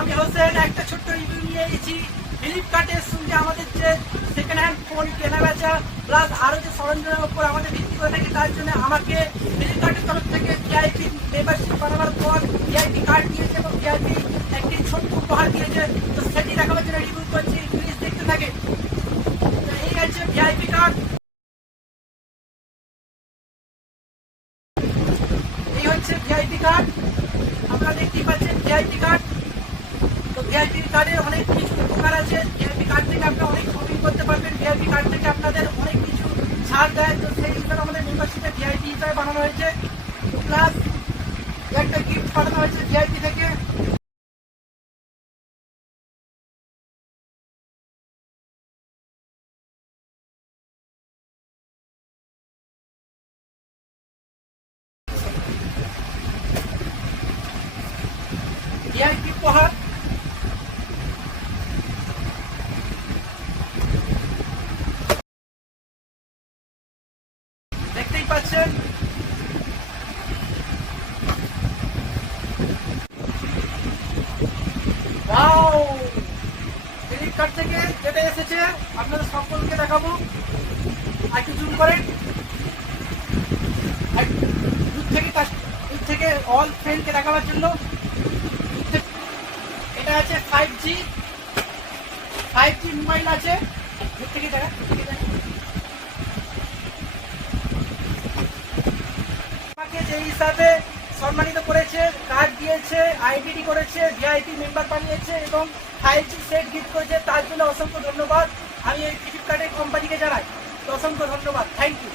আমি হোসেন একটা ছোট্ট রিভিউ নিয়ে এসেছি ফ্লিপকার্টের সঙ্গে আমাদের যে সেকেন্ড হ্যান্ড ফোন কেনা বেচা প্লাস আরো যে সরঞ্জামের উপর আমাদের ভিত্তি করে থাকে তার জন্য আমাকে ফ্লিপকার্টের তরফ থেকে ভিআইপি মেম্বারশিপ বানাবার পর ভিআইপি কার্ড দিয়েছে এবং ভিআইপি একটি ছোট্ট উপহার দিয়েছে। তো সেটি দেখাবার জন্য রিভিউ করছি, প্লিজ দেখতে থাকে। তো এই আছে ভিআইপি কার্ড, এই হচ্ছে ভিআইপি কার্ড, আপনারা দেখতেই পাচ্ছেন ভিআইপি কার্ড। তো ভিআইপি কার্ডের অনেক কিছু উপকার আছে, ভিআইপি কার্ড থেকে আপনারা অনেক শপিং করতে পারবেন, ভিআইপি কার্ড থেকে আপনাদের অনেক কিছু ছাড় দেয়। তো সেই হিসাবে আমাদের মেম্বারশিপে ভিআইপি হিসাবে বানানো হয়েছে, প্লাস একটা গিফট পাঠানো হয়েছে ভিআইপি থেকে। ভিআইপি উপহার, দেখতেই পাচ্ছেন। ফ্লিপকার্ট থেকে যেটা এসেছে আপনাদের সকলকে দেখাবো, আর একটু জুম করেন। দূর থেকে অল ফ্রেন্ডকে দেখাবার জন্য এটা আছে 5G মোবাইল আছে। দূর থেকে দেখা, আমাকে যে হিসাবে সম্মানিত করেছে, কার্ড দিয়েছে, আইডিডি করেছে, ভিআইপি মেম্বার বানিয়েছে এবং 5G সেট গিফট করেছে, তার জন্য অসংখ্য ধন্যবাদ। আমি এই ফ্লিপকার্টের কোম্পানিকে জানাই, অসংখ্য ধন্যবাদ, থ্যাংক ইউ।